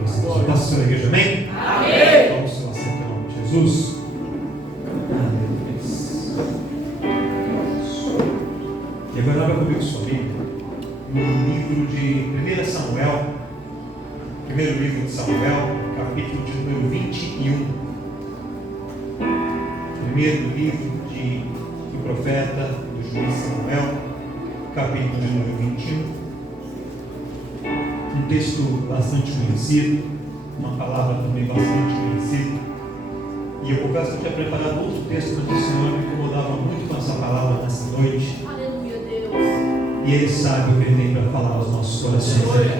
Posso ser a igreja, amém? Amém. Vamos se assento em nome de Jesus. E agora abra comigo sua Bíblia no livro de 1 Samuel, primeiro livro de Samuel, capítulo de número 21. Primeiro livro do profeta, do juiz Samuel, capítulo de número 21. Um texto bastante conhecido, uma palavra também bastante conhecida. E eu confesso que eu tinha preparado outro texto, mas o Senhor me incomodava muito com essa palavra nessa noite. Aleluia, Deus. E Ele sabe o que Ele tem para falar aos nossos corações. Glória a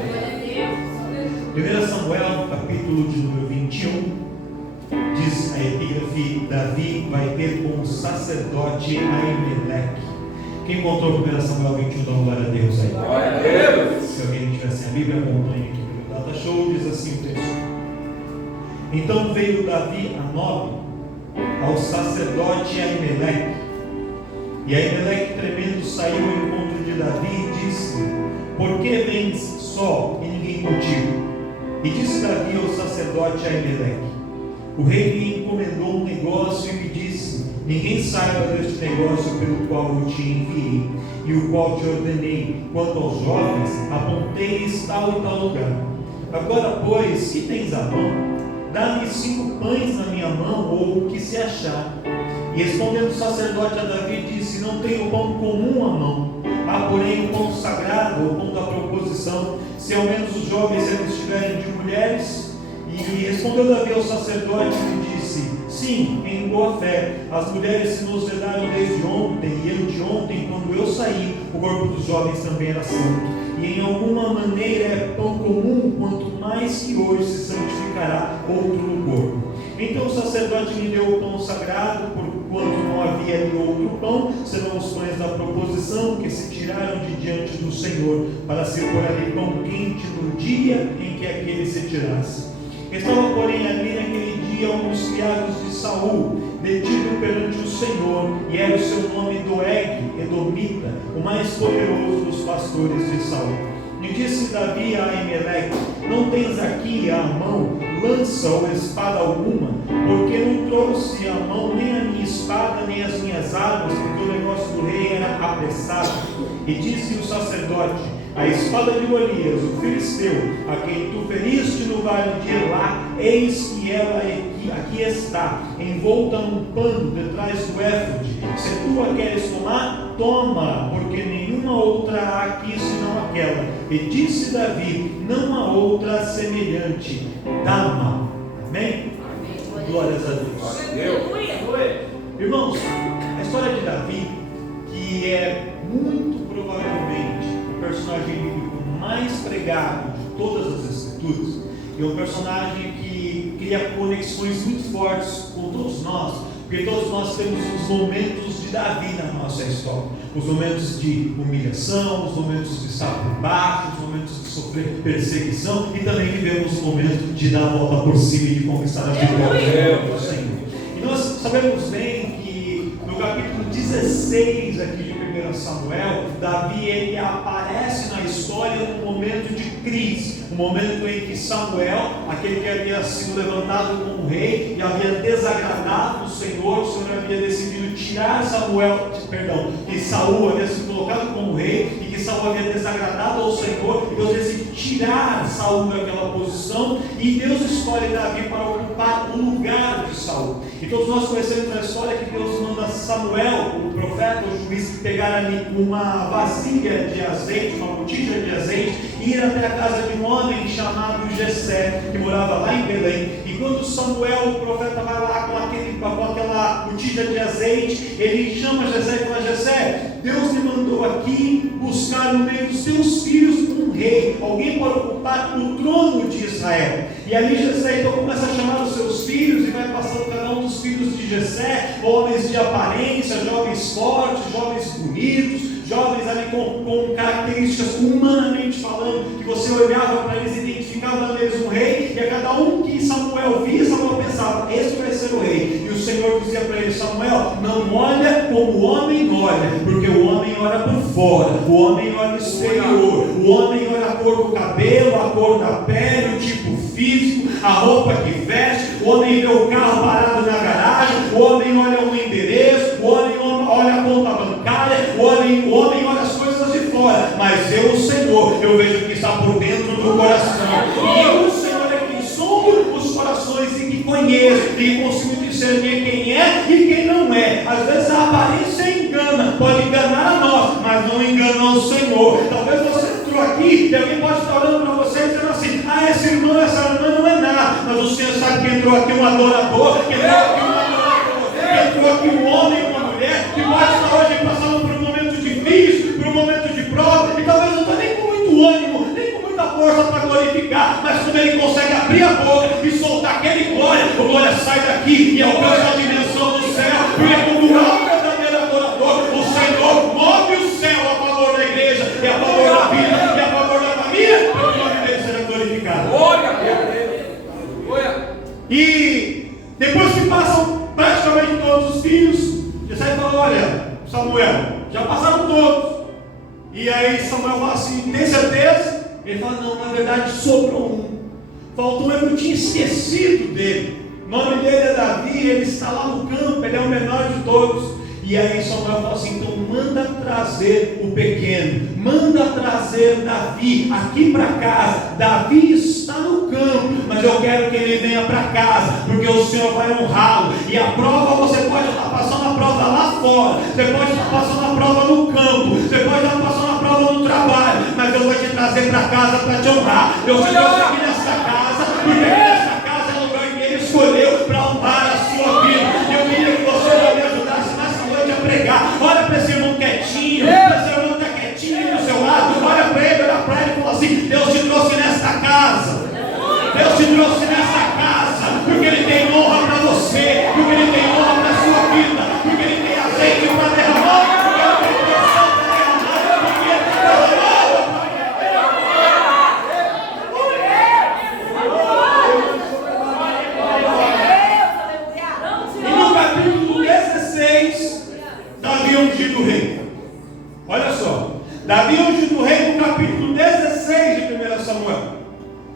Deus. 1 Samuel, capítulo de número 21, diz a epígrafe: Davi vai ter como sacerdote Aimeleque. Quem encontrou 1 Samuel 21, dá glória a Deus aí. Glória a Deus. Se alguém tiver sem a Bíblia, acompanhe aqui pelo Data Show. Diz assim o texto: Então veio Davi a Nob, ao sacerdote Aimeleque. E Aimeleque, tremendo, saiu ao encontro de Davi e disse: Por que vens só e ninguém contigo? E disse Davi ao sacerdote Aimeleque: O rei me encomendou um negócio e me disse: Ninguém saiba deste negócio pelo qual eu te enviei e o qual te ordenei. Quanto aos jovens, aponteis tal e tal lugar. Agora, pois, que tens à mão? Dá-me 5 pães na minha mão, ou o que se achar. E respondendo o sacerdote a Davi, disse: Não tenho pão comum à mão, há porém o pão sagrado, ou pão da proposição, se ao menos os jovens estiverem de mulheres. E respondeu Davi ao sacerdote e disse: Sim, em boa fé, as mulheres se nos vedaram desde ontem, e anteontem, quando eu saí, o corpo dos jovens também era santo. E em alguma maneira é pão comum, quanto mais que hoje se santificará outro no corpo. Então o sacerdote lhe deu o pão sagrado, porquanto não havia ali outro pão, senão os pães da proposição, que se tiraram de diante do Senhor, para se pôr ali pão quente no dia em que aquele se tirasse. Estava, porém, ali naquele dia um dos criados de Saul, detido perante o Senhor, e era o seu nome Doeg, Edomita, o mais poderoso dos pastores de Saul. E disse Davi a Aimeleque: Não tens aqui à mão lança ou espada alguma, porque não trouxe à mão nem a minha espada, nem as minhas armas, porque o negócio do rei era apressado. E disse o sacerdote: A espada de Golias, o filisteu, a quem tu feriste no vale de Elá, eis que ela aqui está, envolta num pano detrás do éfode. Se tu a queres tomar, toma, porque nenhuma outra há aqui senão aquela. E disse Davi: Não há outra semelhante. Dá-ma. Amém? Glórias a Deus. Irmãos, a história de Davi, que é muito provavelmente o personagem bíblico mais pregado de todas as escrituras, é um personagem que cria conexões muito fortes com todos nós, porque todos nós temos os momentos de Davi na nossa história, os momentos de humilhação, os momentos de estar por baixo, os momentos de sofrer perseguição, e também vivemos os momentos de dar a volta por cima e de conquistar a vitória do Senhor. E nós sabemos bem que no capítulo 16 aqui de 1 Samuel, Davi ele aparece na história num momento de crise, um momento em que Samuel, aquele que havia sido levantado como rei e havia desagradado o Senhor havia decidido tirar que Saul havia sido colocado como rei e que Saul havia desagradado ao Senhor, e Deus decide tirar Saul daquela posição, e Deus escolhe Davi para ocupar o lugar de Saul. E todos nós conhecemos a história que Deus manda Samuel, o profeta, o juiz, pegar ali uma vasilha de azeite, uma botija de azeite, e ir até a casa de um homem chamado Jessé, que morava lá em Belém. E quando Samuel, o profeta, vai lá com aquela botija de azeite, ele chama Jessé e fala: Jessé, Deus me mandou aqui buscar no meio dos teus filhos um rei, alguém para ocupar o trono de Israel. E ali Jessé então começa a chamar os seus filhos, e vai passando cada um dos filhos de Jessé, homens de aparência, jovens fortes, jovens bonitos, jovens ali com características humanamente falando, que você olhava para eles e identificava neles um rei, e a cada um que Samuel via, Samuel pensava: esse vai ser o rei. E o Senhor dizia para ele: Samuel, não olha como o homem olha, porque o homem olha por fora, o homem olha exterior, o homem olha a cor do cabelo, a cor da pele, o tipo físico, a roupa que veste, o homem vê o carro parado na garagem, o homem olha o endereço, o homem olha a conta bancária, o homem olha as coisas de fora, mas eu, o Senhor, eu vejo o que está por dentro do coração, e eu, o Senhor, é quem sondo os corações e que conheço, e consigo discernir quem é e quem não é. Às vezes a aparência engana, pode enganar a nós, mas não engana o Senhor. Talvez você entrou aqui e alguém pode estar olhando para você e dizendo assim: ah, esse irmão, essa irmã não é nada, mas o Senhor sabe que entrou aqui um adorador, que entrou aqui um adorador, que entrou aqui um homem e uma mulher, que pode estar hoje passando por um momento difícil, por um momento de prova, e talvez não está nem com muito ânimo, nem com muita força para glorificar, mas quando ele consegue abrir a boca e soltar aquele glória, o glória sai daqui e alcança a dimensão do céu, porque quando há um verdadeiro adorador, o Senhor move o céu a favor da igreja, e a favor da vida, e a favor da família, para o nome dele seja glorificado. E depois que passam praticamente todos os filhos, Jessé fala: olha, Samuel, já passaram todos. E aí Samuel fala assim: tem certeza? Ele fala: não, na verdade sobrou um. Faltou um, eu tinha esquecido dele. O nome dele é Davi, ele está lá no campo, ele é o menor de todos. E aí Samuel fala assim: então manda trazer o pequeno, manda trazer Davi aqui para casa. Davi está no campo, mas eu quero que ele venha para casa, porque o Senhor vai honrá-lo. E a prova, você pode estar passando a prova lá fora, você pode estar passando a prova no campo, você pode estar passando a prova no trabalho, mas Deus vai te trazer para casa para te honrar. Deus te trouxe aqui nesta casa, porque nesta casa é o lugar que ele escolheu para honrar a sua vida. Eu queria que você me ajudasse nessa noite a pregar. Olha para esse irmão quietinho, para esse irmão que está quietinho do seu lado, olha para ele e fala assim: Deus te trouxe nesta casa, Deus te trouxe nesta casa, porque Ele tem honra para você, porque Ele tem honra para a sua vida, porque Ele tem azeite para derramar, porque Ele tem porção para derramar, porque Ele tem derramado para E no capítulo 16, Davi é ungido rei. Olha só, Davi é ungido rei no capítulo 16 de 1 Samuel.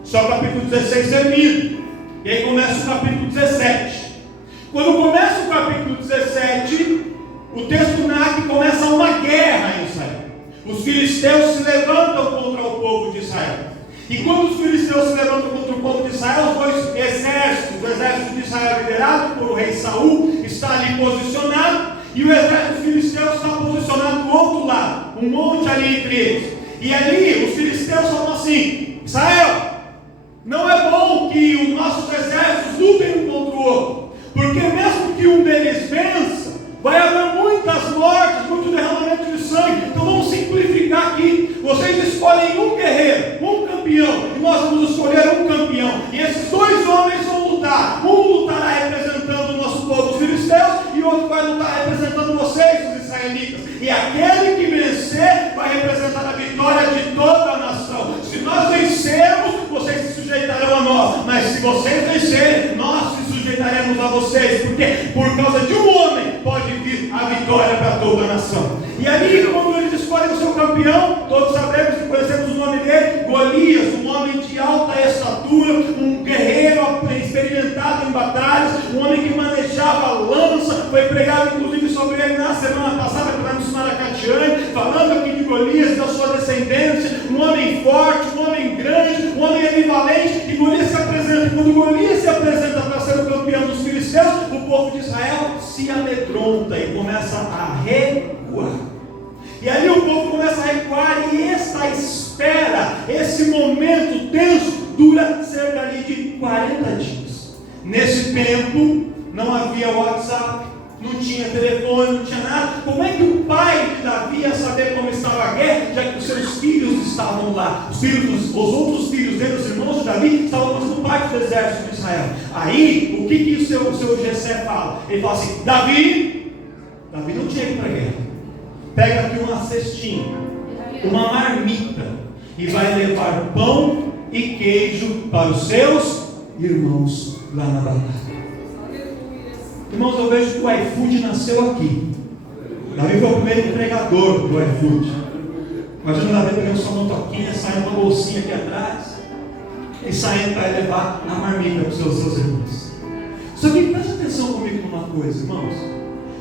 Só o capítulo 16 termina. E aí começa o capítulo 17. Quando começa o capítulo 17, o texto narra que começa uma guerra em Israel. Os filisteus se levantam contra o povo de Israel. E quando os filisteus se levantam contra o povo de Israel, os dois exércitos, o exército de Israel liderado por o rei Saul, está ali posicionado, e o exército filisteu está posicionado do outro lado, um monte ali entre eles. E ali os filisteus falam assim: Israel, não é bom que os nossos exércitos lutem um contra o outro, porque mesmo que um deles vença, vai haver muitas mortes, muito derramamento de sangue. Então vamos simplificar aqui. Vocês escolhem um guerreiro, um campeão, e nós vamos escolher um campeão. E esses dois homens vão lutar. Um lutará representando o nosso povo, os filisteus, e o outro vai lutar representando vocês, os israelitas. E aquele que vencer vai representar a vitória de toda a nação. Se nós vencermos, vocês se sujeitarão a nós. Mas se vocês vencerem, nós se sujeitaremos a vocês. Porque por causa de um homem pode vir a vitória para toda a nação. E ali, quando eles escolhem o seu campeão, todos sabemos e conhecemos o nome dele: Golias, um homem de alta estatura, um guerreiro experimentado em batalhas, um homem que manejava lança. Foi pregado inclusive sobre ele na semana passada pela missionária Catiane, falando aqui de Golias, da sua descendência, um homem forte, um homem grande, um homem ambivalente. E Golias se apresenta. E quando Golias se apresenta para ser o campeão dos filisteus, o povo de Israel se amedronta e começa a recuar. E ali o povo começa a recuar, e esta espera, esse momento tenso, dura cerca ali de 40 dias. Nesse tempo não havia WhatsApp, não tinha telefone, não tinha nada. Como é que o pai de Davi ia saber como estava a guerra, já que os seus filhos estavam lá? Os outros filhos dele, os irmãos de Davi, estavam fazendo parte do exército de Israel. Aí, o que o seu Jessé fala? Ele fala assim: Davi não tinha que ir para a guerra. Pega aqui uma cestinha, uma marmita, e vai levar pão e queijo para os seus irmãos lá na batalha. Irmãos, eu vejo que o iFood nasceu aqui. Davi foi o primeiro empregador do iFood. Imagina Davi pegando sua motoquinha, saindo uma bolsinha aqui atrás. e saindo para levar a marmita para os seus irmãos. Só que presta atenção comigo numa coisa, irmãos.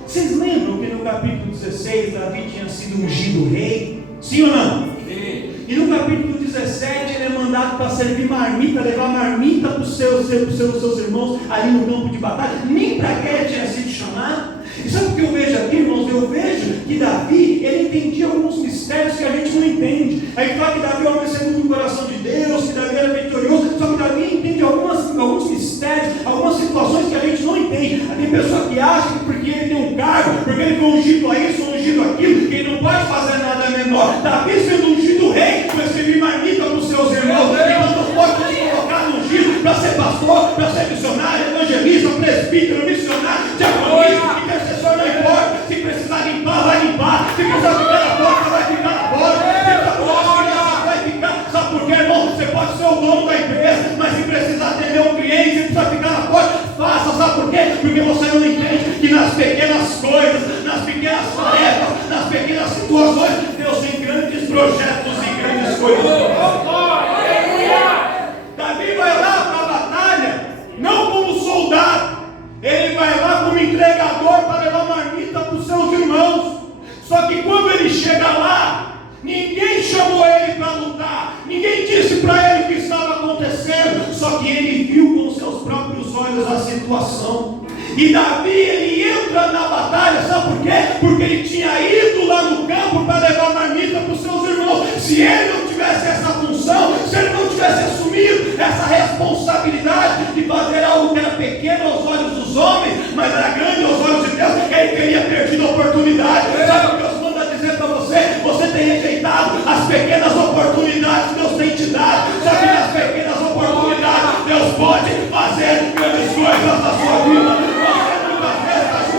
Vocês lembram que no capítulo 16 Davi tinha sido ungido rei? Sim ou não? Sim. E no capítulo 17 ele é mandado para servir marmita, levar marmita para os seus irmãos ali no campo de batalha. Nem para guerra tinha sido chamado. E sabe o que eu vejo aqui, irmãos? Eu vejo que Davi, ele entendia alguns mistérios que a gente não entende. Aí fala que Davi é um homem segundo o coração de Deus, que Davi era vitorioso. Só que Davi entende alguns mistérios, algumas situações que a gente não entende. Tem pessoa que acha que porque ele tem um cargo, porque ele foi ungido a isso, ungido aquilo, que ele não pode fazer nada menor. Davi sendo ungido rei, foi servir marmita para os seus irmãos. Então Deus pode te colocar no ungido para ser pastor, para ser missionário, evangelista, presbítero, missionário, diaconista, intercessor, não importa. Se precisar limpar, vai limpar. Se precisar ficar na porta, vai ficar na porta. Se precisar vai ficar. Sabe por quê, irmão? Você pode ser o dono da empresa, mas se precisar atender um cliente, se precisar ficar na porta, faça. Sabe por quê? Porque você não entende que nas pequenas coisas, nas pequenas tarefas, nas pequenas situações, Deus tem grandes projetos e grandes coisas. Davi vai lá para a batalha, não como soldado, ele vai lá como entregador para levar marmita para os seus irmãos. Só que quando ele chega lá, ninguém chamou ele para lutar, ninguém disse para ele o que estava acontecendo, só que ele viu com seus próprios olhos a situação. E Davi, ele entra na batalha, sabe por quê? Porque ele tinha ido lá no campo para levar marmita para os seus irmãos. Se ele não tivesse essa função, se ele não tivesse assumido essa responsabilidade de fazer algo que era pequeno aos olhos dos homens, mas era grande aos olhos de Deus, ele teria perdido a oportunidade. Sabe o que Deus manda dizer para você? Você tem rejeitado as pequenas oportunidades que Deus tem te dado. Só que nas pequenas oportunidades, Deus pode fazer grandes coisas na sua vida.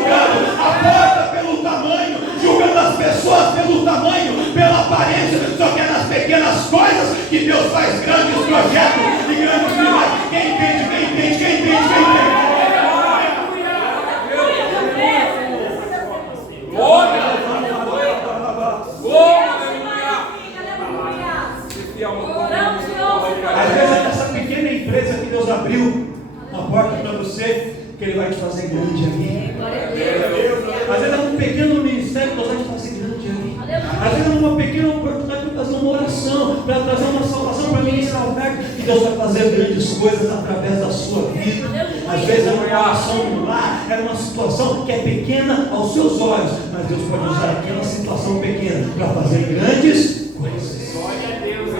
A porta pelo tamanho, julgando as pessoas pelo tamanho, pela aparência, só que é nas pequenas coisas que Deus faz grandes projetos e grandes milagres. Quem entende, quem entende, quem entende, quem entende. Às vezes é essa pequena empresa que Deus abriu uma porta para você, que Ele vai te fazer grande ali. Às vezes é um pequeno ministério que Deus vai te fazer grande ali. Às vezes é uma pequena oportunidade para fazer uma oração, para trazer uma salvação, para ministrar oferta, que Deus vai fazer grandes coisas através da sua vida. Às vezes é uma relação no lar, é uma situação que é pequena aos seus olhos, mas Deus pode usar aquela situação pequena para fazer grandes coisas.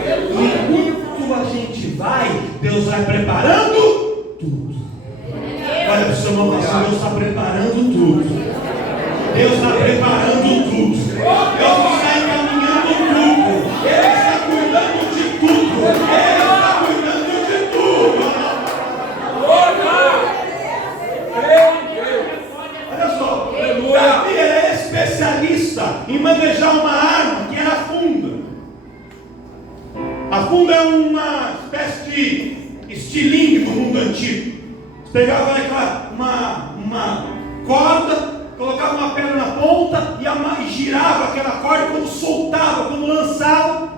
E enquanto a gente vai, Deus vai preparando tudo. Olha para o seu irmão, Deus está preparando tudo. Deus está preparando tudo. Deus está encaminhando tudo. Ele está cuidando de tudo. Ele está cuidando de tudo. Olha só, Davi é especialista em manejar uma arma que era a funda. A funda é uma espécie de estilingue do mundo antigo. Você pegava uma corda, colocava uma pedra na ponta e girava aquela corda. Quando soltava, quando lançava,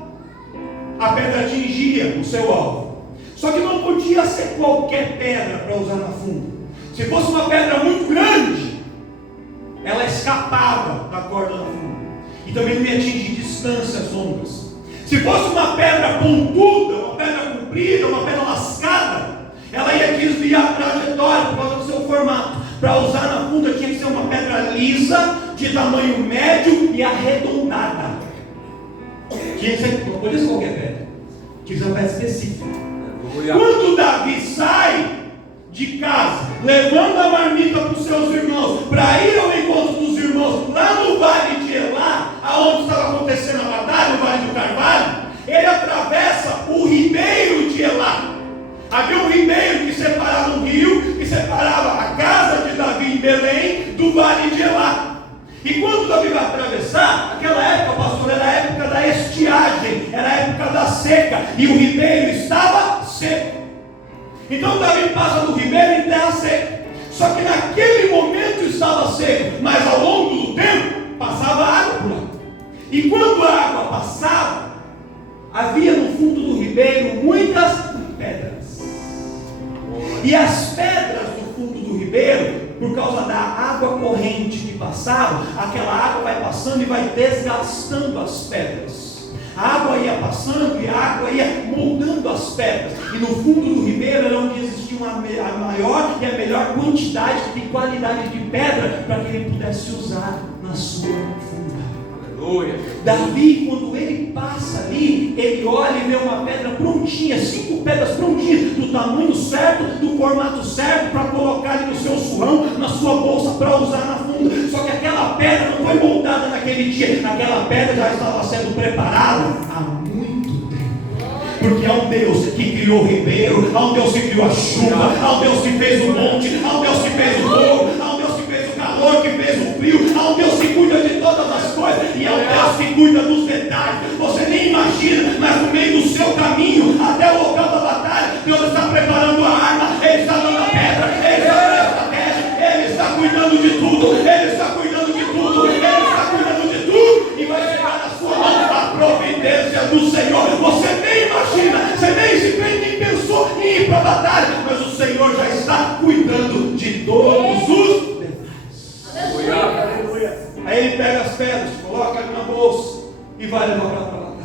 a pedra atingia o seu alvo. Só que não podia ser qualquer pedra para usar na funda. Se fosse uma pedra muito grande, ela escapava da corda da funda e também não ia atingir distâncias longas. Se fosse uma pedra pontuda, uma pedra comprida, uma pedra lascada, ela ia desviar a trajetória por causa do seu formato. Para usar na funda tinha que ser uma pedra lisa, de tamanho médio e arredondada. Tinha que ser, não podia ser qualquer pedra, tinha que ser uma pedra específica. Quando Davi sai de casa, levando a marmita para os seus irmãos, para ir ao encontro dos irmãos lá no vale de Elá, aonde estava acontecendo a batalha, no vale do Carvalho, ele atravessa o ribeiro de Elá. Havia um ribeiro que separava um rio, que separava a casa de Davi em Belém do vale de Elá. E quando Davi vai atravessar, aquela época, pastor, era a época da estiagem, era a época da seca, e o ribeiro estava seco. Então Davi passa do ribeiro em terra seca. Só que naquele momento estava seco, mas ao longo do tempo passava água por lá. E quando a água passava, havia no fundo do ribeiro muitas pedras. E as pedras do fundo do ribeiro, por causa da água corrente que passava, aquela água vai passando e vai desgastando as pedras. A água ia passando e a água ia moldando as pedras. E no fundo do ribeiro era onde existia a maior e a melhor quantidade e qualidade de pedra para que ele pudesse usar na sua funda. Aleluia. Davi, quando ele passa ali, ele olha e vê uma pedra prontinha, 5 pedras prontinhas, do tamanho certo, do formato certo, para colocar ali no seu surrão, na sua bolsa, para usar na funda. Só que aquela pedra não foi moldada naquele dia, aquela pedra já estava sendo preparada há muito tempo. Porque há um Deus que criou o ribeiro, há um Deus que criou a chuva, há um Deus que fez o monte, há um Deus que fez o fogo, há um Deus que fez o calor, que fez o frio, há um Deus que cuida de todas as coisas, e é um Deus que cuida dos detalhes. Você nem imagina, mas no meio do seu caminho, até o local da batalha, Deus está preparando a arma, Ele está dando a pedra, Ele está dando a estratégia, Ele está cuidando de tudo, Ele está cuidando de tudo, Ele está cuidando de tudo, e vai chegar na sua mão a providência do Senhor. Você nem imagina, você nem pensou em ir para a batalha, mas o Senhor já está cuidando de todos os detalhes. Aleluia. Aí ele pega as pedras, coloca ali na bolsa e vai levar para a batalha.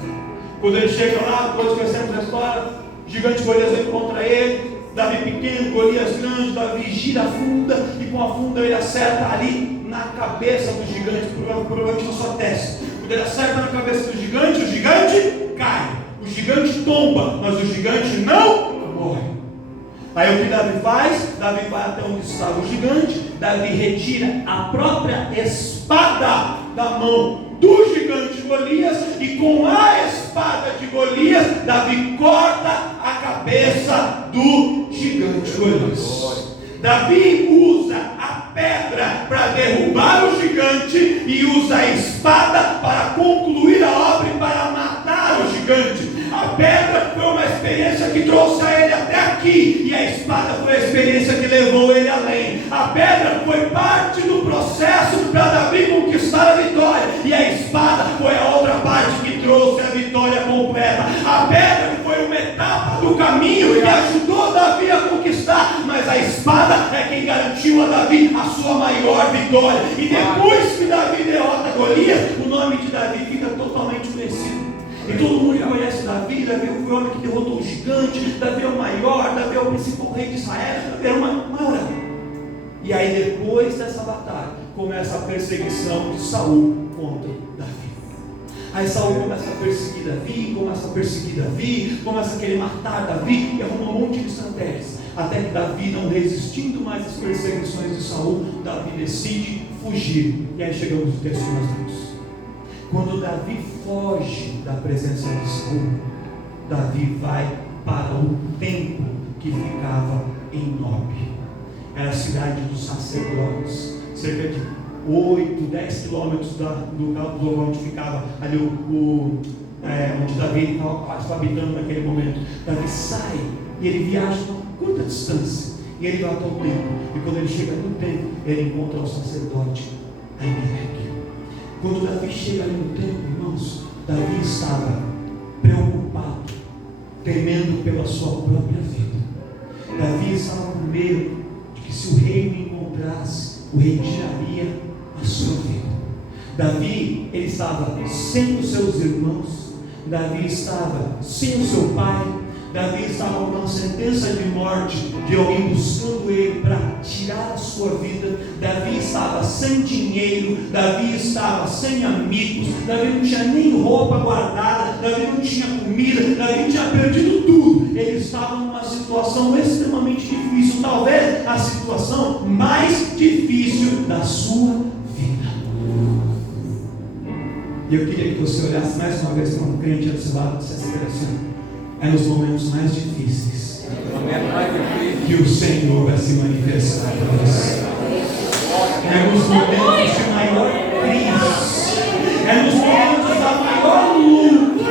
Quando ele chega lá, todos conhecemos a história, o gigante Golias vem contra ele, Davi pequeno, Golias grande, Davi gira a funda, e com a funda ele acerta ali na cabeça do gigante, provavelmente na sua testa. Quando ele acerta na cabeça do gigante, o gigante cai, o gigante tomba, mas o gigante não morre. Aí o que Davi faz? Davi vai até onde estava o gigante, Davi retira a própria espada da mão do gigante Golias, e com a espada de Golias, Davi corta a cabeça do gigante Golias. Davi usa a pedra para derrubar o gigante e usa a espada para concluir a obra e para matar o gigante. A pedra foi uma experiência que trouxe a ele até aqui, e a espada foi a experiência que levou ele além. A pedra foi parte do processo para Davi conquistar a vitória, e a espada foi a outra parte que trouxe a vitória completa. A pedra foi uma etapa do caminho que ajudou Davi a conquistar, mas a espada é quem garantiu a Davi a sua maior vitória. E depois que Davi derrota Golias, o nome de Davi fica totalmente conhecido. E todo mundo conhece Davi. Davi foi o homem que derrotou o gigante, Davi é o maior, Davi é o principal rei de Israel, Davi é uma maior. E aí depois dessa batalha, começa a perseguição de Saul contra Davi. Aí Saul começa a perseguir Davi, começa a querer matar Davi, e arruma um monte de estratégias, até que Davi, não resistindo mais às perseguições de Saul, Davi decide fugir. E aí chegamos no texto que nós lemos. Quando Davi foge da presença de Saul, Davi vai para o templo que ficava em Nob. Era a cidade dos sacerdotes, cerca de 8, 10 quilômetros do lugar onde ficava ali onde Davi estava quase habitando naquele momento. Davi sai e ele viaja uma curta distância, e ele vai até o templo, e quando ele chega no templo, ele encontra o sacerdote Aimeleque. Quando Davi chega ali no templo, irmãos, Davi estava preocupado, temendo pela sua própria vida. Davi estava com medo de que, se o rei o encontrasse, o rei tiraria a sua vida. Davi, ele estava sem os seus irmãos, Davi estava sem o seu pai, Davi estava com uma sentença de morte de alguém buscando ele para tirar a sua vida. Davi estava sem dinheiro, Davi estava sem amigos, Davi não tinha nem roupa guardada, Davi não tinha comida, Davi tinha perdido tudo. Ele estava numa situação extremamente difícil, talvez a situação mais difícil da sua vida. E eu queria que você olhasse mais uma vez para um crente do seu lado e dissesse assim: é nos momentos mais difíceis que o Senhor vai se manifestar para você. É nos momentos de maior crise, é nos momentos da maior luta,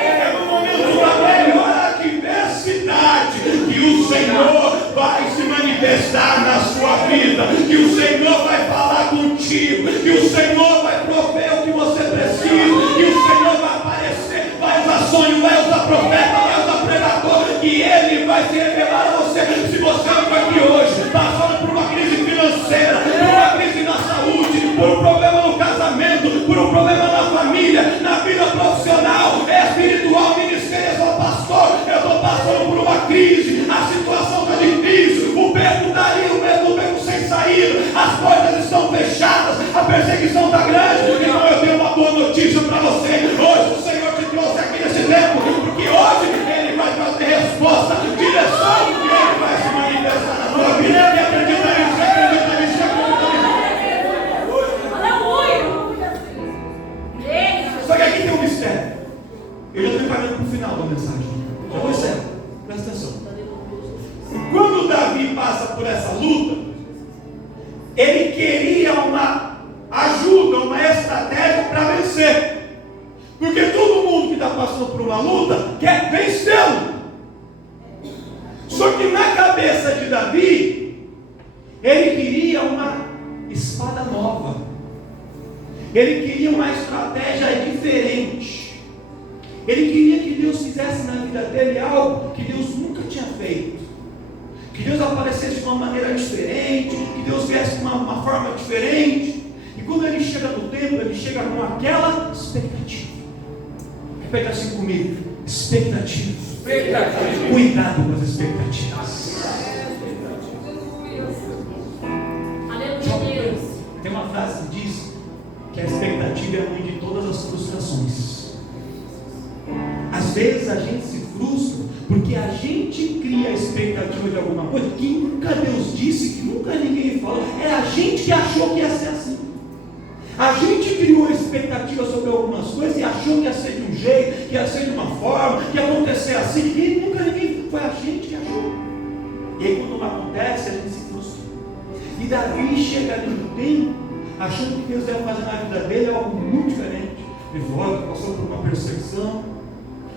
é no momento da maior adversidade que o Senhor vai se manifestar na sua vida, que o Senhor vai falar contigo, que o Senhor vai prover o que você precisa, que o Senhor vai aparecer, vai usar sonho, vai usar profeta, vai usar pregador, que por um problema no casamento, por um problema na família, na vida profissional, espiritual, ministerial. Eu sou pastor, eu estou passando por uma crise, a situação está difícil, o beco está ali, o beco sem saída, as portas estão fechadas, a perseguição está grande. Então eu tenho uma boa notícia para você. Hoje o Senhor te trouxe aqui nesse tempo, porque hoje Ele vai trazer resposta, direção, e Ele vai se manifestar na tua vida. E acredita nisso, acredita nisso, acredita nisso. Só que aqui tem um mistério. Eu já estou encaminhando para o final da mensagem. Já vou sério, presta atenção. Quando Davi passa por essa luta, ele queria uma ajuda, uma estratégia para vencer. Porque todo mundo que está passando por uma luta quer vencê-lo. Só que na cabeça de Davi, ele queria uma espada nova. Ele queria uma estratégia diferente. Ele queria que Deus fizesse na vida dele algo que Deus nunca tinha feito. Que Deus aparecesse de uma maneira diferente, que Deus viesse de uma forma diferente. E quando ele chega no templo, ele chega com aquela expectativa. Repita assim comigo: expectativa. Cuidado com as expectativas. Aleluia. Tem uma frase que diz que a expectativa é a mãe de todas as frustrações. Às vezes a gente se frustra porque a gente cria a expectativa de alguma coisa que nunca Deus disse, que nunca ninguém falou. É a gente que achou que ia ser assim. A gente criou a expectativa sobre algumas coisas e achou que ia ser de um jeito, que ia ser de uma forma, que ia acontecer assim, e nunca ninguém, foi a gente que achou. E aí quando não acontece, a gente se frustra. E Davi chega ali no tempo, achando que Deus ia fazer na vida dele algo muito diferente. Ele falou: olha, estou passando por uma perseguição,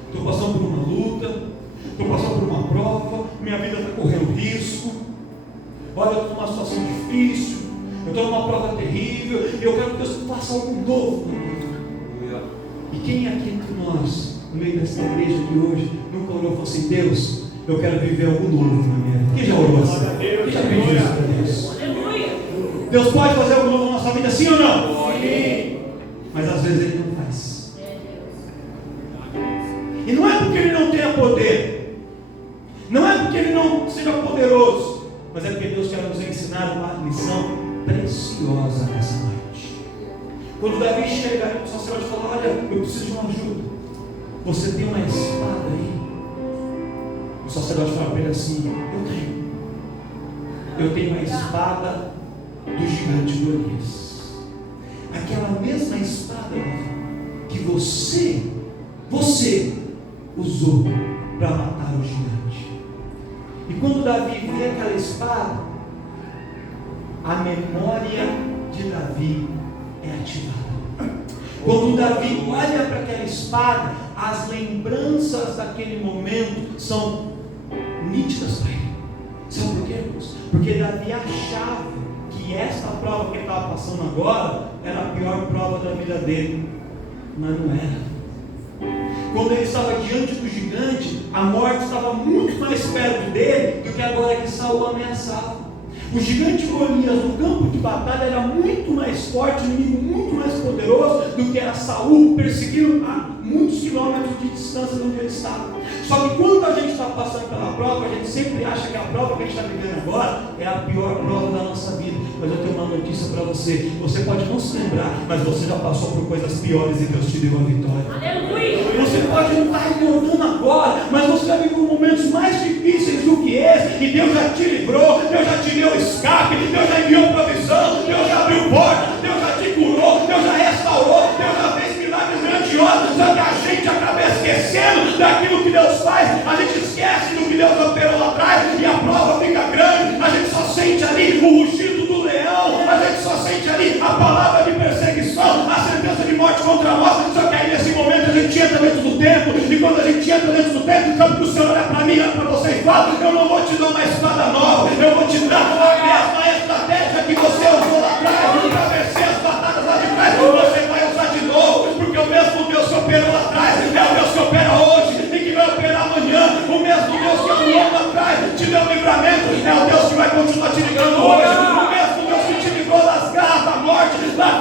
estou passando por uma luta, estou passando por uma prova, minha vida está correndo risco, olha, eu estou numa situação difícil, eu estou numa prova terrível, e eu quero que Deus faça algo novo na minha vida. E quem aqui entre nós, no meio dessa igreja de hoje, nunca orou e falou assim: Deus, eu quero viver algo novo na minha vida? Quem já orou assim? Quem já pediu isso para Deus? Deus pode fazer algo novo na nossa vida, sim ou não? Sim. Mas às vezes Ele não faz. E não é porque Ele não tenha poder, não é porque Ele não seja poderoso, mas é porque Deus quer nos ensinar uma lição preciosa nessa noite. Quando Davi chega, o sacerdote fala: olha, eu preciso de uma ajuda. Você tem uma espada aí? O sacerdote fala para ele assim: eu tenho a espada do gigante Golias. Aquela mesma espada que você usou para matar o gigante. E quando Davi vê aquela espada, a memória de Davi é ativada. Quando Davi olha para aquela espada, as lembranças daquele momento são nítidas para ele. Sabe por quê, irmãos? Porque Davi achava que esta prova que ele estava passando agora era a pior prova da vida dele, mas não era. Quando ele estava diante do gigante, a morte estava muito mais perto dele do que agora que Saul ameaçava. O gigante Golias no campo de batalha era muito mais forte, um inimigo muito mais poderoso do que era Saul, perseguindo a muitos quilômetros de distância de onde ele estava. Só que quando a gente está passando pela prova, a gente sempre acha que a prova que a gente está vivendo agora é a pior prova da nossa vida. Mas eu tenho uma notícia para você: você pode não se lembrar, mas você já passou por coisas piores e Deus te deu a vitória. Aleluia. Você pode não estar recordando agora, mas você já viveu momentos mais difíceis do que esse, e Deus já te livrou, Deus já te deu escape, Deus já enviou provisão, Deus já abriu porta, Deus já te curou, Deus já restaurou, Deus já fez milagres grandiosos. Só que a gente acaba esquecendo daquilo que Deus faz, a gente esquece do que Deus operou lá atrás, e a prova fica grande, a gente só sente ali o rugido do leão, a gente só sente ali a palavra de perseguição, a sentença de morte contra nós. Só que aí nesse momento a gente entra dentro do templo, e quando a gente entra dentro do templo, sabe que o Senhor olha para mim, olha para você e fala: eu não vou te dar uma espada nova, eu vou te dar a mesma estratégia que você usou lá atrás para vencer as batalhas lá de trás. Você vai usar de novo, porque o mesmo Deus que operou lá atrás é o Deus que opera hoje e que vai operar amanhã. O mesmo Deus que atuou lá atrás te deu livramento é o Deus que vai continuar te livrando hoje. O mesmo Deus que te livrou das garras da morte lá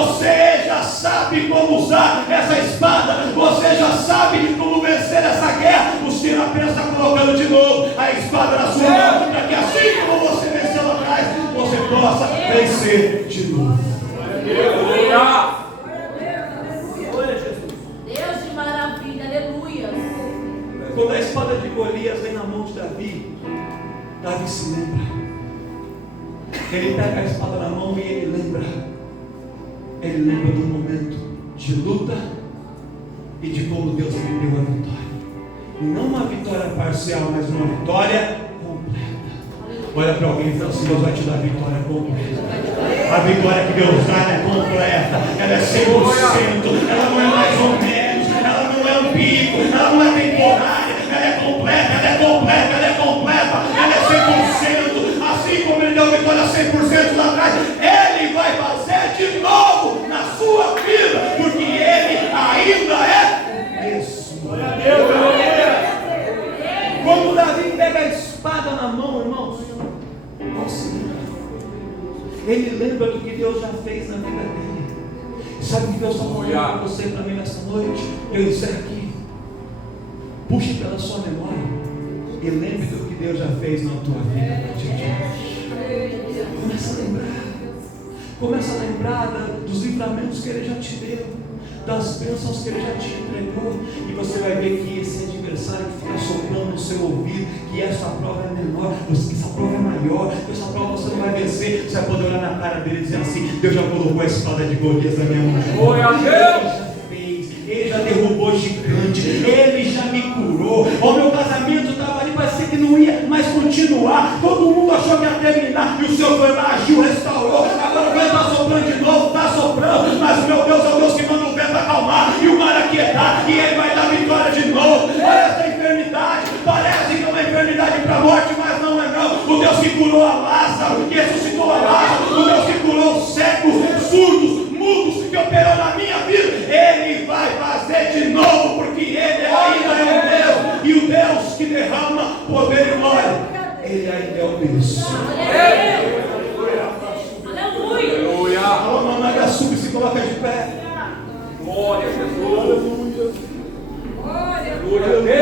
Você já sabe como usar essa espada. Você já sabe como vencer essa guerra. O Senhor apenas está colocando de novo a espada na sua mão, para que assim como você venceu lá atrás, você possa vencer de novo. Aleluia. Deus de maravilha, aleluia. Quando a espada de Golias vem na mão de Davi, Davi se lembra. Ele pega a espada na mão e ele lembra do momento de luta e de como Deus me deu a vitória. E não uma vitória parcial, mas uma vitória completa. Olha para alguém e fala assim: Deus vai te dar a vitória completa. A vitória que Deus dá é completa. Ela é 100%. Ela não é mais ou menos. Ela não é um pico. Ela não é temporária. Ela é completa. Ela é completa. Ela é completa. Ela é 100%. Assim como Ele deu a vitória 100% lá atrás, Ele vai fazer de novo na sua vida. Porque Ele ainda é mesmo. Quando Davi pega a espada na mão, irmãos, ele lembra do que Deus já fez na vida dele. Sabe o que Deus está falando para você e para mim nessa noite? Eu encerro aqui. Puxe pela sua memória e lembre do que Deus já fez na tua vida a partir de hoje. Começa a lembrar dos livramentos que Ele já te deu, das bênçãos que Ele já te entregou, e você vai ver que esse adversário fica soprando no seu ouvido que essa prova é menor, que essa prova é maior, que essa prova você não vai vencer. Você vai poder olhar na cara dele e dizer assim: Deus já colocou a espada de Golias na minha mão. Glória a Deus. Ele já derrubou gigante, Ele já me curou. O meu casamento estava ali, parecia que não ia mais continuar. Todo mundo achou que ia terminar, e o Senhor foi lá, agiu, restaurou. Agora o vento está soprando de novo, está soprando, mas o meu Deus é o Deus que manda o vento acalmar e o mar aquietar, e Ele vai dar vitória de novo. Olha essa enfermidade, parece que é uma enfermidade para a morte, mas não é não. O Deus que curou a Lázaro, que ressuscitou a Lázaro, o Deus que curou os cegos, surdos, mudos, que operou na minha vida, Ele vai fazer de novo, porque Ele ainda é o Deus, e o Deus que derrama poder e glória, Ele ainda é o Deus. Aleluia. A mamãe da sub se coloca de pé. Glória a Jesus. Glória a Deus.